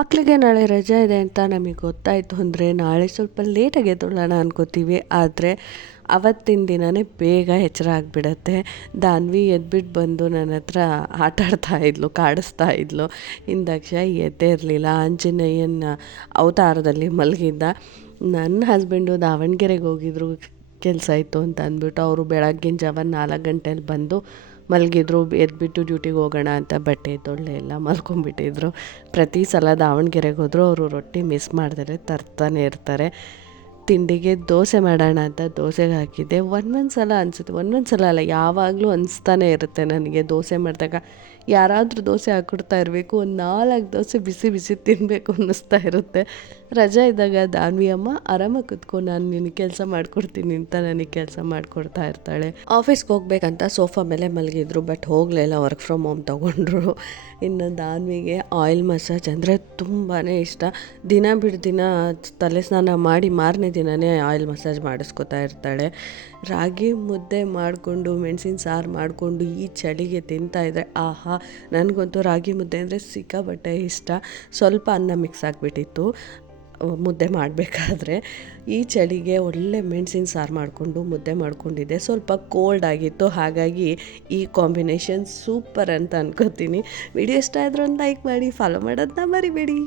ಮಕ್ಕಳಿಗೆ ನಾಳೆ ರಜೆ ಇದೆ ಅಂತ ನಮಗೆ ಗೊತ್ತಾಯಿತು ಅಂದರೆ ನಾಳೆ ಸ್ವಲ್ಪ ಲೇಟಾಗಿ ಎದ್ದೇಳೋಣ ಅನ್ಕೋತೀವಿ. ಆದರೆ ಅವತ್ತಿನ ದಿನವೇ ಬೇಗ ಎಚ್ಚರ ಆಗಿಬಿಡತ್ತೆ. ದಾನ್ವಿ ಎದ್ಬಿಟ್ಟು ಬಂದು ನನ್ನ ಹತ್ರ ಆಟಾಡ್ತಾ ಇದ್ಲು, ಕಾಡಿಸ್ತಾ ಇದ್ಲು. ಇಂದಕ್ಷ ಎದ್ದೇ ಇರಲಿಲ್ಲ. ಆಂಜನೇಯನ ಅವತಾರದಲ್ಲಿ ಮಲಗಿದ್ದ. ನನ್ನ ಹಸ್ಬೆಂಡು ದಾವಣಗೆರೆಗೆ ಹೋಗಿದ್ರು, ಕೆಲಸ ಇತ್ತು ಅಂತ ಅಂದ್ಬಿಟ್ಟು. ಅವರು ಬೆಳಗ್ಗಿನ ಜಾವ 4 ಗಂಟೆಲಿ ಬಂದು ಮಲಗಿದ್ರು. ಎದ್ಬಿಟ್ಟು ಡ್ಯೂಟಿಗೆ ಹೋಗೋಣ ಅಂತ ಬಟ್ಟೆ ತೊಳ್ಳೆ ಎಲ್ಲ ಮಲ್ಕೊಂಡ್ಬಿಟ್ಟಿದ್ರು. ಪ್ರತಿ ಸಲ ದಾವಣಗೆರೆಗೆ ಹೋದರೂ ಅವರು ರೊಟ್ಟಿ ಮಿಸ್ ಮಾಡ್ತಾರೆ, ತರ್ತಾನೆ ಇರ್ತಾರೆ. ತಿಂಡಿಗೆ ದೋಸೆ ಮಾಡೋಣ ಅಂತ ದೋಸೆಗೆ ಹಾಕಿದ್ದೆ. ಒಂದೊಂದು ಸಲ ಅನಿಸುತ್ತೆ, ಒಂದೊಂದು ಸಲ ಅಲ್ಲ, ಯಾವಾಗಲೂ ಅನಿಸ್ತಾನೆ ಇರುತ್ತೆ ನನಗೆ. ದೋಸೆ ಮಾಡಿದಾಗ ಯಾರಾದರೂ ದೋಸೆ ಹಾಕ್ಕೊಡ್ತಾ ಇರಬೇಕು, ಒಂದು 4 ದೋಸೆ ಬಿಸಿ ಬಿಸಿ ತಿನ್ನಬೇಕು ಅನ್ನಿಸ್ತಾ ಇರುತ್ತೆ. ರಜೆ ಇದ್ದಾಗ ದಾನ್ವಿ ಅಮ್ಮ ಆರಾಮಾಗಿ ಕುತ್ಕೊ, ನಾನು ನಿನಗೆ ಕೆಲಸ ಮಾಡಿಕೊಡ್ತೀನಿ ಅಂತ ನನಗೆ ಕೆಲಸ ಮಾಡಿಕೊಡ್ತಾ ಇರ್ತಾಳೆ. ಆಫೀಸ್ಗೆ ಹೋಗ್ಬೇಕಂತ ಸೋಫಾ ಮೇಲೆ ಮಲಗಿದ್ರು, ಬಟ್ ಹೋಗಲಿಲ್ಲ, ವರ್ಕ್ ಫ್ರಮ್ ಹೋಮ್ ತೊಗೊಂಡ್ರು. ಇನ್ನು ದಾನ್ವಿಗೆ ಆಯಿಲ್ ಮಸಾಜ್ ಅಂದರೆ ತುಂಬಾ ಇಷ್ಟ. ದಿನ ಬಿಡು ದಿನ ತಲೆ ಸ್ನಾನ ಮಾಡಿ ಮಾರನೇ ದಿನವೇ ಆಯಿಲ್ ಮಸಾಜ್ ಮಾಡಿಸ್ಕೊತಾ ಇರ್ತಾಳೆ. ರಾಗಿ ಮುದ್ದೆ ಮಾಡಿಕೊಂಡು ಮೆಣಸಿನ ಸಾರು ಮಾಡಿಕೊಂಡು ಈ ಚಳಿಗೆ ತಿಂತಾಯಿದ್ರೆ ಆಹಾ. ನನಗಂತೂ ರಾಗಿ ಮುದ್ದೆ ಅಂದರೆ ಸಿಕ್ಕಾಪಟ್ಟೆ ಇಷ್ಟ. ಸ್ವಲ್ಪ ಅನ್ನ ಮಿಕ್ಸ್ ಆಗಿಬಿಟ್ಟಿತ್ತು ಮುದ್ದೆ ಮಾಡಬೇಕಾದ್ರೆ. ಈ ಚಳಿಗೆ ಒಳ್ಳೆ ಮೆಣಸಿನ ಸಾರು ಮಾಡಿಕೊಂಡು ಮುದ್ದೆ ಮಾಡ್ಕೊಂಡಿದ್ದೆ. ಸ್ವಲ್ಪ ಕೋಲ್ಡ್ ಆಗಿತ್ತು, ಹಾಗಾಗಿ ಈ ಕಾಂಬಿನೇಷನ್ ಸೂಪರ್ ಅಂತ ಅನ್ಕೋತೀನಿ. ವಿಡಿಯೋ ಇಷ್ಟ ಆದರೂ ಒಂದು ಲೈಕ್ ಮಾಡಿ, ಫಾಲೋ ಮಾಡೋದನ್ನ ಮರಿಬೇಡಿ.